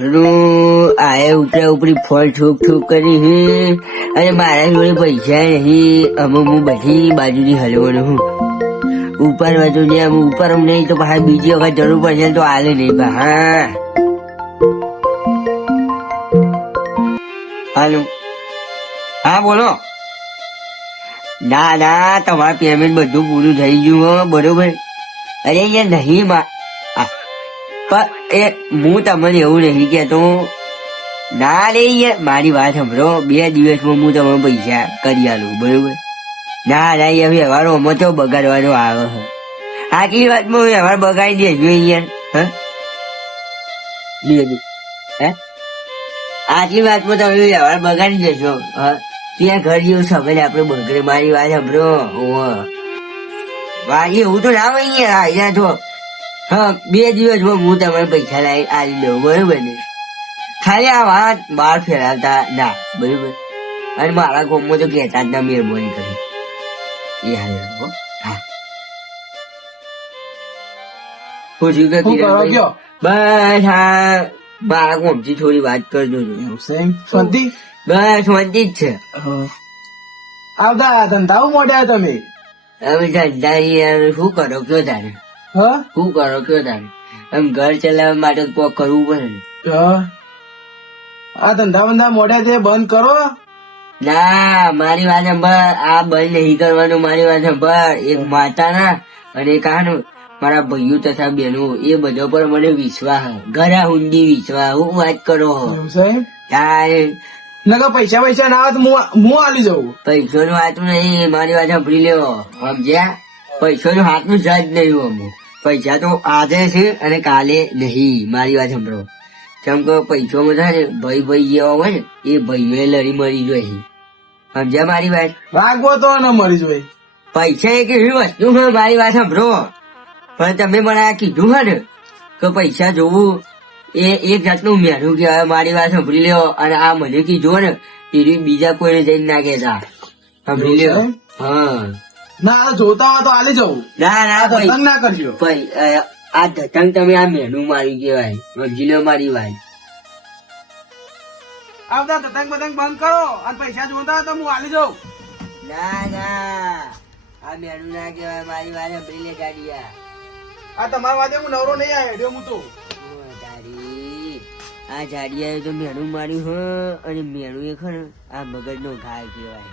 આયા ઉપરા ઉપરી ફોન ઠોક ઠોક કરી હે. અને મારા જોડે પૈસા નહીં અમુક હું બધી બાજુથી હલવાનું હું. ઉપર વધુ ને અમે ઉપર નહીં, તો પાછા બીજી વખત જરૂર પડશે તો આલે નહીં હા. હાલો. હા, બોલો. ના ના, તમારું પેમેન્ટ બધું પૂરું થઈ ગયું, હો. બરોબર. અરે યાર નહીં મા એ, હું તમને એવું નથી કેતો ના રે યાર મારી વાત સાંભળો. બે દિવસમાં હું તમને પૈસા કરી આલું, બરોબર? ના ના એ વ્યવહારો અમે તો બગાડવાનો આવે છે. આટલી વાતમાં વ્યવહાર બગાડી દેજો યાર હા? હે? આટલી વાતમાં તમે વ્યવહાર બગાડી દેશો હા? ત્યાં ઘર જેવું સમજ આપણે બગડે. મારી વાત સાંભળો બાકી એવું તો ના હોય યાર આયા જો હા બે દિવસમાં હું તમારે પૈસા લાવી આવી દઉં બરોબર ને? ખાલી આ વાત બહાર ફેલાવતા ના બરોબર? અને મારા ગામમાં તો કહેતા જ ના મહેરબાની કરી એ હાલ હા પૂછ્યું કે? બસ હા મારા ગામથી થોડી વાત કરજો શાંતિ? બસ શાંતિ જ છે. આવતા ધંધાઓ મોડ્યા તમે? હવે ધંધા યાર શું કરો કયો તારે શું કરો કયો તમે? એમ ઘર ચલાવવા માટે કોક કરવું પડે આ ધંધા બંધા મોઢા તે બંધ કરો? ના મારી વાત સંભાળ આ બંધ નહીં કરવાનું મારી વાત સંભાળ એક માતાના અને એક આનું મારા ભાઈઓ તથા બહેનો એ બધો પર મને વિશ્વાસ. ઘરા ઊંડી વિશ્વાસ હું વાત કરો? નકર પૈસા પૈસા ના આવે હું હું આલી જવું. પૈસા નું હાથું નહીં મારી વાત સાંભળી લેવો. સમજ્યા? પૈસા નું હાથનું જ નહીં અમુક. પૈસા તો આજે છે અને કાલે નહીં. મારી વાત સાંભળો. કેમ કે પૈસો બધા છે ભાઈ ભાઈ જેવા હોય ને એ ભાઈઓ લડી મરી જાય સમજ્યા મારી વાત? રાગવો તો ન મરી જોઈ. પૈસા એક એવી વસ્તુ છે મારી વાત સાંભળો. પણ તમે મને આ કીધું છે ને કે પૈસા જોવું એ એક જાતનું મેનું કહેવાય. મારી વાત સાંભળી લ્યો. અને આ મને કીધું ને એ બીજા કોઈને જઈને ના કહેતા. સાંભળી લ્યો. હા. ના જોતા હોય તો આલી જવું. ના ના આ ભાઈ. ના કરજો. ભાઈ આ ધતંગ તમે આ મેનુ મારી કહેવાય. સમજી લો મારી વાત આવતા ધતંગ બતંગ બંધ કરો. અને પૈસા જોતા હોય તો હું આલી જવું ના ના. આ મેનુ ના કહેવાય મારી વાત સાંભળી લે ગાડિયા. આ તમારા વાતે હું નવરો નહીં આવ્યો હું તો આ જાડિયાએ તો મેણું માર્યું હ અને મેણું એ ખરું આ મગજનો ઘાય કહેવાય.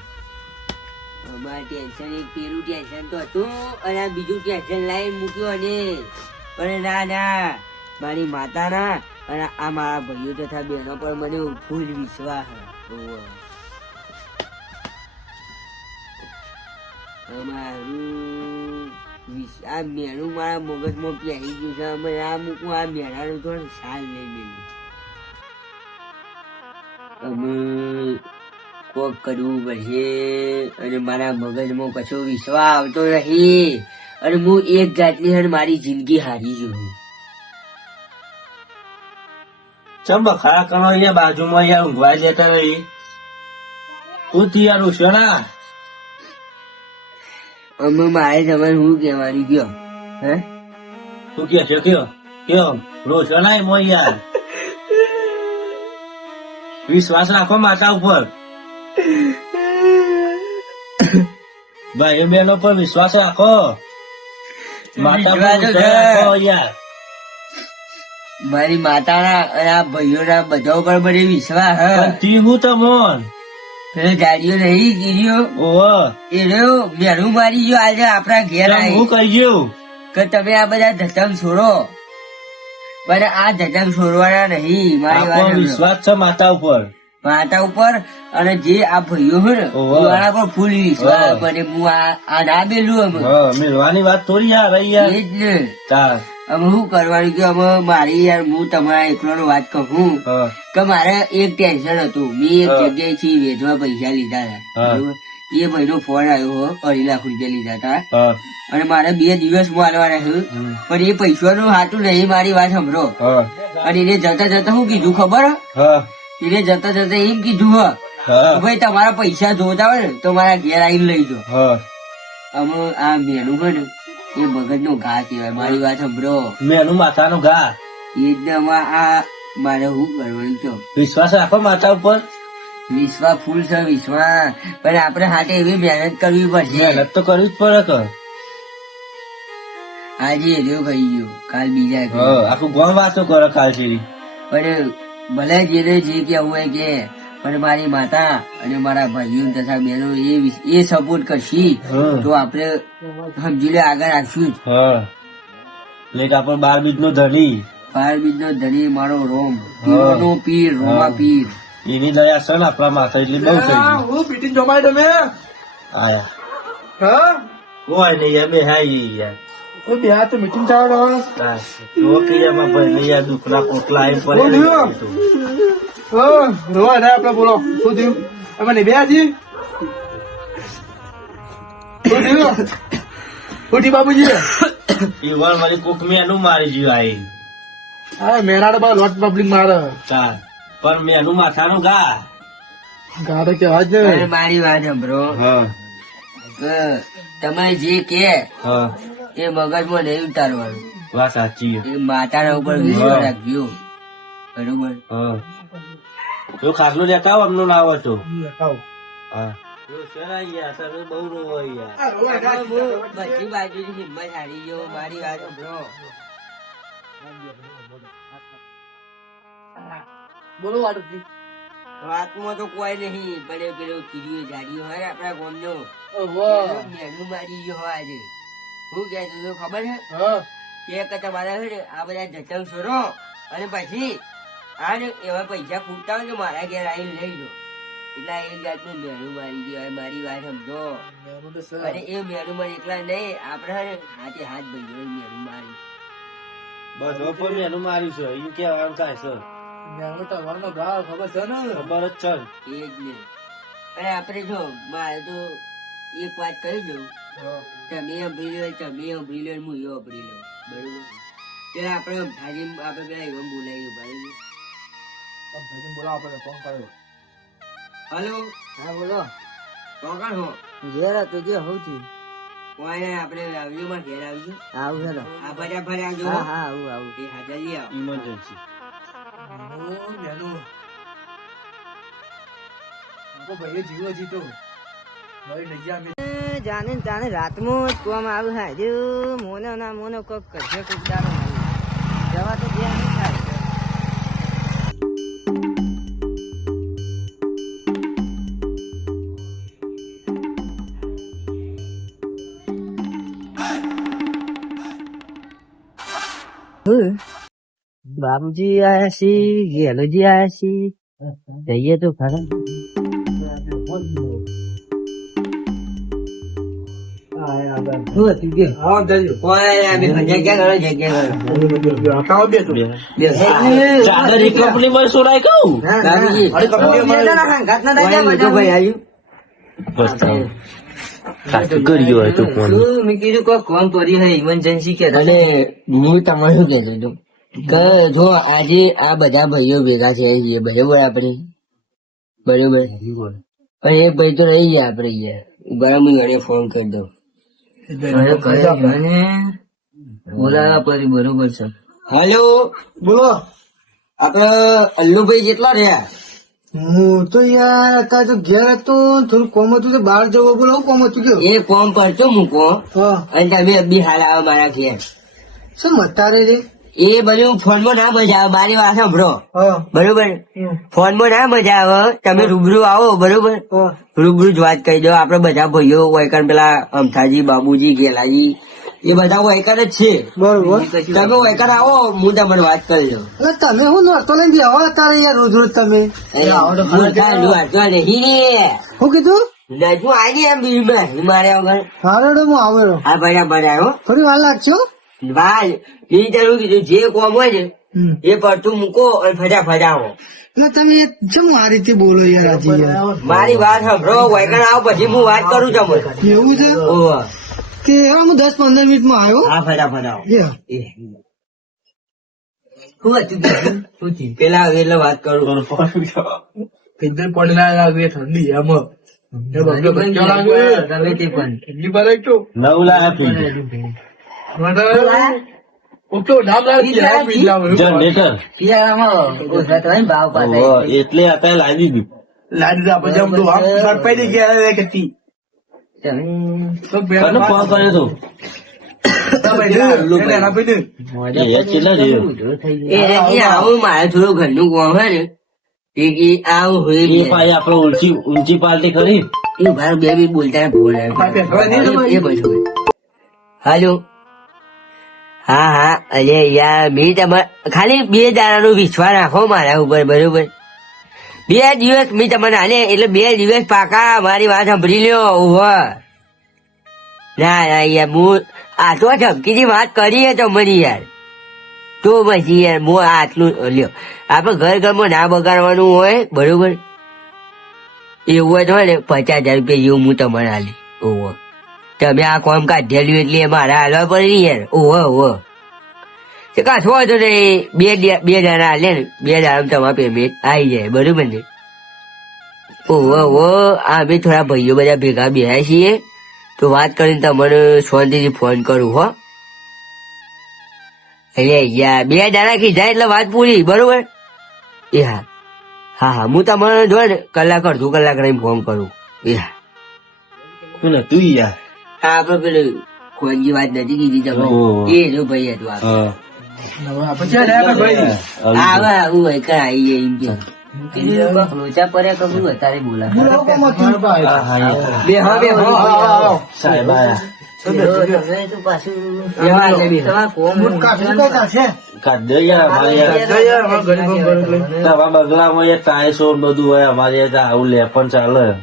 અમારે ટેન્શન એક, પેલું ટેન્શન તો હતું અને આ બીજું ટેન્શન લાવી મૂક્યું અને. પણ ના ના, મારી માતાના અને આ મારા ભાઈઓ તથા બહેનો પર મને ફૂલ વિશ્વાસ. અમારું મારા મગજમાં પહેરી ગયું છે. આ મૂકું, આ મેળાનું તો સાલ મેળવું અમે કોક કરવું પડશે અને મારા મગજમાં કશો વિશ્વાસ આવતો નથી. અને હું એક જાતની અને મારી જિંદગી હારી જોઉં ચમ બખાડા કરો અહીંયા બાજુમાં યાર ઊંઘવા જતા રહી? તું યાર ઉછો ના અમે મારે તમારે શું કહેવાનું ગયો હે? તું કે છે? કયો? કયો? રોશનાય મો યાર. વિશ્વાસ રાખો માતા ઉપર. ભાઈ બહેનો પર વિશ્વાસ રાખો. મારી માતાના ભાઈઓના બધા ઉપર મને વિશ્વાસ હે તમોન ગાડીઓ નહીં ગીર્યો ઓહો. એ રહ્યો મેળું મારી ગયો આજે આપણા ઘેર હું કહી ગયું. કે તમે આ બધા ધતંગ છોડો. પણ આ ધતંગ છોડવાના નહીં મારી વાત વિશ્વાસ છે માતા ઉપર. માતા ઉપર અને જે આ ભાઈઓ છે ને. એવાના પર ફૂલ પણ હું આ ના બેલું અમે. મેળવાની વાત થોડી યાર રહી યાર. એ જ ને. અમે શું કરવાનું કે અમે મારી યાર હું તમારા એકલો વાત કહું કે મારે એક ટેન્શન હતું. મેં એક જગ્યાએ થી વેચવા પૈસા લીધા હતા. એ ભાઈ ભાઈનો ફોન આવ્યો અઢી લાખ રૂપિયા લીધા હતા. અને મારે બે દિવસ માલવાના છે. પણ એ પૈસા નું હાટું નહીં મારી વાત સાંભળો. અને એને જતા જતા શું કીધું ખબર? હે? એને જતા જતા એમ કીધું હે હા. ભાઈ તમારા પૈસા જોતા હોય ને તો મારા ઘેર આવીને લઈ જો હા. અમે આ મેનું હોય ને એ મગજ નો ઘા કહેવાય. મારી વાત સાંભળો. મેનું નો ઘા. એકદમ આ મારે હું કરવાનું છો? વિશ્વાસ રાખો માતા ઉપર. વિશ્વા ફૂલ છે વિશ્વા પણ આપણે હાથે એવી મહેનત કરવી પડશે. મહેનત તો કરવી જ પડે કર આજે એરિયો કહી ગયો. કાલ બીજા આખું ગણ વાતો કરો કાલ સુધી પણ ભલે જેને જે કેવું હોય કે પણ મારી માતા અને મારા ભાઈઓ તથા બહેનો એ એ સપોર્ટ કરશી તો આપણે સમજી લે આગળ રાખશું જ. આપણે બાર બીજ નો ધણી. બાર બીજ નો ધણી મારો રોમ. પીરોનો પીર રોમા હા. પીર. એની દયા છે ને આપણા માથા એટલે બહુ થઈ હું પીટીને જમાય તમે? આયા. હા? કોઈ નહીં બે હાઈ યાર હું બે હાથ મીટિંગ ચાલો નોકરીમાં ભાઈ યાર દુખના પોટલા આવી પડે. લ્યો. હા રોવા ને આપડે બોલો. શું થયું? અમે નહીં બે શું થયું? ઉઠી બાબુજી એ મારી કોક મેનું મારી જ્યું આઈ હા મેરાડો બા લોટ પબ્લિક મારે. ચાલ. પણ મેનું માથાનું ગા ગાડે કે જ ને મારી વાત સાંભળો. હા. કે તમે જે કે હા. એ મગજમાં નહીં ઉતારવાનું. વાત સાચી છે. એ માતાના ઉપર વિશ્વાસ રાખજો. બરોબર? હા. જો ખાટલું લેતા આવો એમનું નામ હા. બહુ રોવો યાર બધી બાજુની હિંમત હારી ગયો મારી વાત સાંભળો. બોલો વાતમાં તો કોઈ નહીં પણ પેલો કીડીઓ જાડીઓ હોય ને આપણા ગામનો મારી ગયો આજે. શું કે તું ખબર છે? હા. કે તમારા છે આ બધા જતન છોરો અને પછી આ ને એવા પૈસા ખૂટતા હોય મારા ઘેર આવીને લઈ લો એટલે એ જાતનું મેળું મારી ગયું મારી વાત સમજો. અને એ મેળું મારી એકલા નહીં આપણે હાથે હાથ ભાઈઓ મેળું મારી. બસ બપોર મેળું માર્યું છે એવું કેવાનું કાંઈ છે. મેળું તમારનો ભાવ ખબર છે ને? ખબર જ છે. એ જ ને. અને આપણે જો મારે તો એક વાત કહી દઉં. હા. તમે સાંભળી લો તમે લો હું બરોબર? ત્યારે આપણે ભાજી આપણે પેલા એવા ભાઈ બોલાવો આપણે ફોન કર્યો. હલો? હા બોલો. કોણ હો? ઘેર હતું જે સૌથી કોઈ આપણે આવજો માં ઘેર આવજો આવું હેલો આ બધા ભરે આવજો. હા હા આવું આવું. એ હાજર લઈ આવો. મેનું મેનું આખો ભાઈએ જીવો જીતો. જાને જાણે ને જાણે રાતમાં જ કોમ આવ્યું હા જો મોનો ના મોનો કોક કરજે કોક દાડો જવા તો ગયા નહીં થાય. હું? બાબુજી આયા છે ગેલોજી આયા છે જઈએ તો ખરા. કંપની ભાઈ આવ્યું બસ સાચું કર્યું હોય તો ફોન શું મેં કીધું કોઈ કોમ પડી હોય ઇમરજન્સી કે અને હું તમારે શું કહેતો હતો કે જો આજે આ બધા ભાઈઓ ભેગા છે એ બરોબર આપણે બરાબર પણ ભાઈ તો રહી ગયા આપણે ગયા બરાબર હું ફોન કરી દઉં. મને બોલાવા પડી બરોબર છે. હેલો બોલો. આપડે અલ્લુભાઈ જેટલા રહ્યા. હું તો યાર અત્યારે તો ઘેર હતો થોડું કોમ હતું તો બહાર જવો બોલો કોમ હતું કયો? એ કોમ પડતો મૂકો. હા. અને તમે બી હાલ આવ્યા મારા ઘેર. શું અત્યારે રે? એ બધું ફોનમાં ના મજા આવે મારી વાત સાંભળો. બરોબર? ફોનમાં ના મજા આવે તમે રૂબરૂ આવો બરોબર? રૂબરૂ જ વાત કરી દો. આપડે બધા ભાઈઓ વૈકણ પેલા અમથાજી બાબુજી ગેલાજી એ બધા વૈકણ જ છે. બરોબર. તમે વૈકણ આવો હું તમને વાત કરી દઉં. તમે હું નોરતો લઈને આવો અત્યારે યાર રોજ રોજ તમે? હું નહીં શું કીધું? નજુ આવી એમ બીજું મારે વગર. હા હું આવેલો આ ભાઈ બનાવ્યો થોડી વાર લાગશે? હો. ભાઈ એ તારું જે કોમ હોય ને એ પડતું મૂકો અને ફટાફટ આવો તમે ચમ આ રીતે બોલો યાર મારી વાત સાંભળો વૈકણ આવો પછી હું વાત કરું તમને એવું છે? કે હું દસ પંદર મિનિટમાં આવ્યો? હા ફટાફટ આવો યા. એ. શું હતું બીજું? શું થયું? પેલા આવે એટલે વાત કરું. કિંજલ પડેલા લાગે ઠંડી એમાં. નવ લાયા એટલે અત્યારે લાવી દીધું. કને ફોન કર્યો તો? એ કેટલા જેવું એ કે આવું મારે થોડું ઘરનું કામ હોય એ કે આવું હોય એ બે. પાછી આપણે ઊંચી પાર્ટી કરી બે બી બોલતા ભૂલ બધું હાલો. હા હા અરે યાર મેં તમારે ખાલી બે દાડાનો વિશ્વાસ રાખો મારા ઉપર, બરોબર? બે દિવસ મેં તમને હાલે એટલે બે દિવસ પાકા, મારી વાત સાંભળી લ્યો ઓહો ના ના, યાર, હું, આ તો ધમકીની વાત કરી હે તમારી યાર. તો પછી યાર, હું આટલું, લ્યો, આપણે ઘર ઘરમાં ના બગાડવાનું હોય, બરોબર? એવું જ હોય ને પચાસ હજાર રૂપિયા જેવું હું તમારે હાલી ઓહો તમે આ કોમ કાઢેલું એટલે મારા હાલવા પડી યાર ઓહો ઓહો તે કાઠો હતો નહીં. બે બે દાડા હાલે ને, બે દાણા તમારા પેમેન્ટ આવી જાય. બરોબર ને? ઓહો ઓહો આ અમે થોડા ભાઈઓ બધા ભેગા બેહ્યા છીએ. તો વાત કરીને તમને શાંતિથી ફોન કરું, હો. અરે યાર, બે દાણા કીધા એટલે વાત પૂરી, બરોબર? એ હા. હા હા. હું તમને જો કલાક, અડધો કલાક રહીને ફોન કરું. એ હા. તું યાર? આપડે પેલું ખોનજી વાત નથી કીધી તમે. એ જો ભાઈ. હતું આવે આવું હોય કે આઈ એમ કે. બસ લોચા પડ્યા કબું વધારે બોલા બધું હોય અમારે આવું લે પણ ચાલે.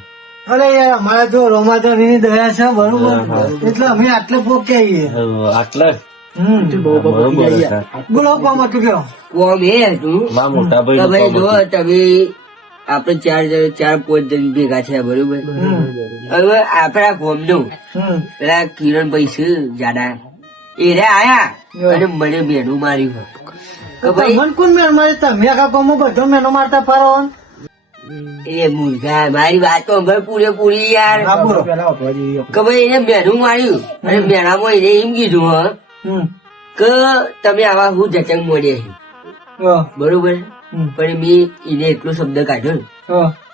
અરે યાર અમારે તો રોમાચોરી દયા છે બરોબર? એટલે અમે આટલે પોકે આવીએ આટલે જ? બોલો કોમ હતું કયો? કોમ એ હતું. મોટા ભાઈ ભાઈ જો તમે આપણે ચાર ચાર પાંચ જણ ભેગા છે બરોબર? હવે આપણા કોમનું પેલા કિરણ ભાઈ છે જાડા. એ રે આયા અને મને બેનું માર્યું. કે ભાઈ તમને કોણ મેન મારે તમે આખા કોમમાં બધો મેનો મારતા ફરો એ મુર્ગા મારી વાત તો અંભર પૂરેપૂરી યાર. કે ભાઈ એને બેનું માર્યું. અને બેનામાં એને એમ કીધું હ કે તમે આવા હું જચંગ મોડે બરોબર? પણ મેં એને એટલો શબ્દ કાઢ્યો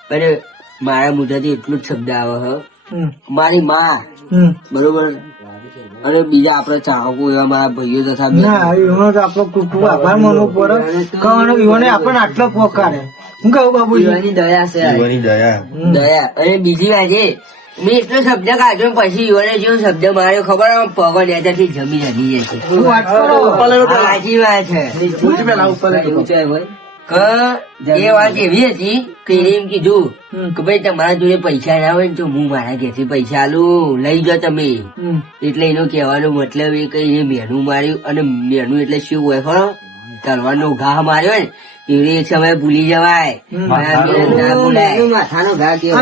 પણ મારા મોઢાથી એટલો જ શબ્દ આવે હ. મારી માં. બરોબર? અને બીજા આપડે ચાહકો એવા મારા ભાઈઓ તથા ખૂબ આભાર માનવો પડે આપણને આટલો પોકારે હું કહું બાબુ યુવાની દયા છે. યુવાની દયા. દયા. અને બીજી વાત એ મેં એટલો શબ્દ કાઢ્યો પછી યુવાને જેવો શબ્દ માર્યો ખબર આમ પગો નેતાથી જમીન હલી જશે સાચી વાત છે. એ વાત એવી હતી કે એને એમ કીધું કે ભાઈ તમારા જોડે પૈસા ના હોય ને તો હું મારા ઘેરથી પૈસા આલું. લઈ જાઓ તમે. એટલે એનો કહેવાનો મતલબ એ કઈ એ મેનું માર્યું અને મેનું એટલે શું હોય ખરો? તલવારનો ઘા માર્યો ને. એવી સમયે ભૂલી જવાય.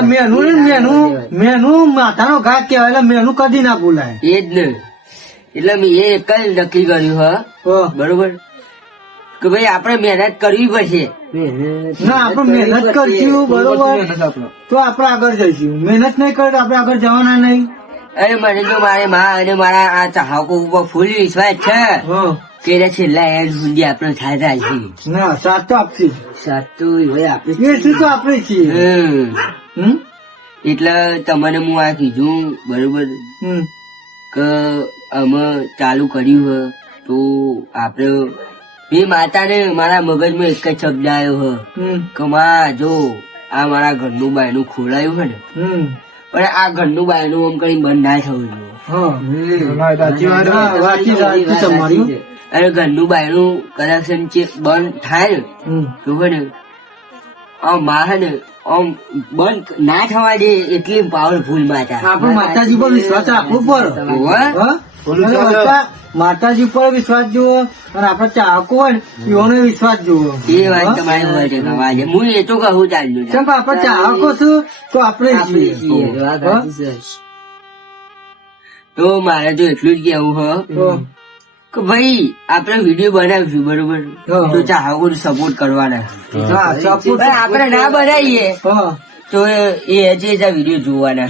મેનું મેનું મેનું માથાનો ઘા કહેવાય એટલે મેનું કદી ના ભૂલાય. એ જ ને. એટલે મેં એ એક જ નક્કી કર્યું હ. બરોબર? કે ભાઈ આપણે મહેનત કરવી પડશે. ના આપણે મહેનત કરશું બરોબર? તો આપણે આગળ જઈશું. મહેનત નહીં કરે તો આપણે આગળ જવાના નહીં. અરે મને તો મારી મા અને મારા આ ચાહકો ઉપર ફૂલ વિશ્વાસ છે. હો. કે એને છેલ્લા એન્ડ સુધી આપણે થાય છે ના સાત તો આપશે સાચું હવે આપણે એ શું તો આપણે છીએ? એટલે તમને હું આ કીધું બરોબર? કે અમે ચાલુ કર્યું હે તો આપણે એ માતાને મારા મગજમાં એક જ શબ્દ આવ્યો હ હમ. કે માં જો આ મારા ઘરનું બાયનું ખોલાયું છે ને. પણ આ ઘરનું બાયનું આમ કઈ બંધ ના થવું જોઈએ. અને ઘરનું બહારનું કનેક્શન બંધ થાય ને તો આમ માં ને આમ બંધ ના થવા દે એટલી પાવરફુલ માતા. આપણે માતાજી પર વિશ્વાસ રાખવો પડે માતાજી પર વિશ્વાસ જુઓ અને આપણે ચાહકો હોય ને વિશ્વાસ જુઓ. એ વાત તમારી હું એ તો કહું ચાલ્યું કેમ આપણે ચાહકો છું તો આપણે. તો મારે તો એટલું જ કેવું હ. કે ભાઈ આપણે વીડિયો બનાવીશું બરોબર? તો ચાહકો સપોર્ટ કરવાના. આપણે ના બનાવીએ. તો એ જે વીડિયો જોવાના.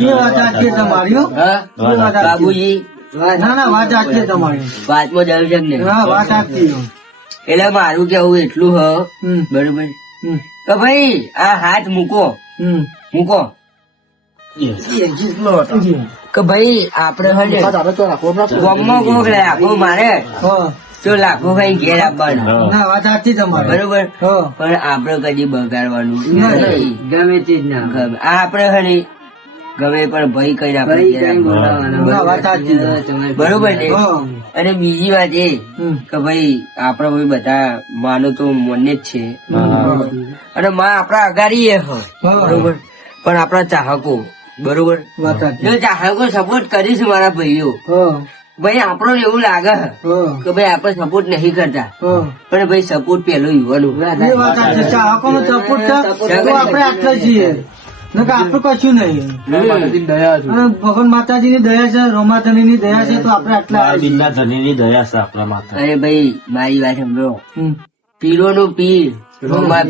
બાબુજી? ના ના વાત સાચી તમારી. વાતમાં છે વાત એટલે મારું કેવું એટલું હ. બરોબર? કે ભાઈ આ હાથ મૂકો. મૂકો. કે ભાઈ આપડે હજે ગામમાં કોક લાખો મારે. તો લાખો કઈ ઘેર આપવાનું. ના વાત સાચી તમારે. બરોબર? પણ આપડે કદી બગાડવાનું નહીં. ગમે તે જ ના ગમે આપડે હણી ગમે પણ ભય કઈ આપણે. બરોબર ને અને બીજી વાત એ કે ભાઈ આપડે ભાઈ બધા માનો તો મને જ છે. અને માં આપડા હોય. બરોબર? પણ આપડા ચાહકો બરોબર? જો સપોર્ટ કરીશ મારા ભાઈઓ. ભાઈ આપણો એવું લાગે કે ભાઈ આપણે સપોર્ટ નહીં કરતા. પણ ભાઈ સપોર્ટ પેલો યુવાનો. આપણે આટલા છીએ. આપણું કશું નહીં. ભગવાન માતાજી ની દયા છે. રોમાધણી ની દયા છે તો આપડે આટલા બિંદા ધની ની દયા છે આપણા માતા. અરે ભાઈ મારી વાત સમજો. પીરો નું પીર. રોમા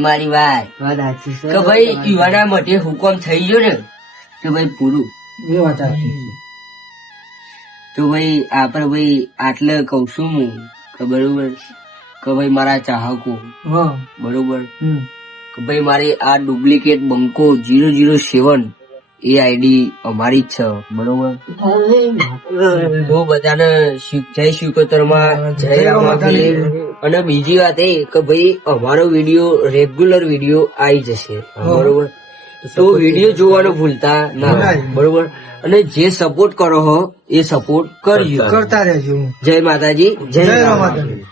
મારી વાત. કે ભાઈ યુવાના માટે હુકમ થઈ ગયો ને તો ભાઈ પૂરું. તો ભાઈ આપડે ભાઈ આટલે કઉ છું હું કે બરોબર કે ભાઈ મારા ચાહકો. બરોબર? કે ભાઈ મારી આ ડુપ્લિકેટ બંકો જીરો જીરો સેવન એ આઈડી અમારી જ છે. બરોબર? બહુ બધાને જય શિકોતરમાં જય અને બીજી વાત એ કે ભાઈ અમારો વીડિયો રેગ્યુલર વીડિયો આવી જશે. બરોબર? તો વીડિયો જોવાનું ભૂલતા ના બરોબર? અને જે સપોર્ટ કરો હો એ સપોર્ટ કરજો. કરતા રહેજો. જય માતાજી જય રામાધણી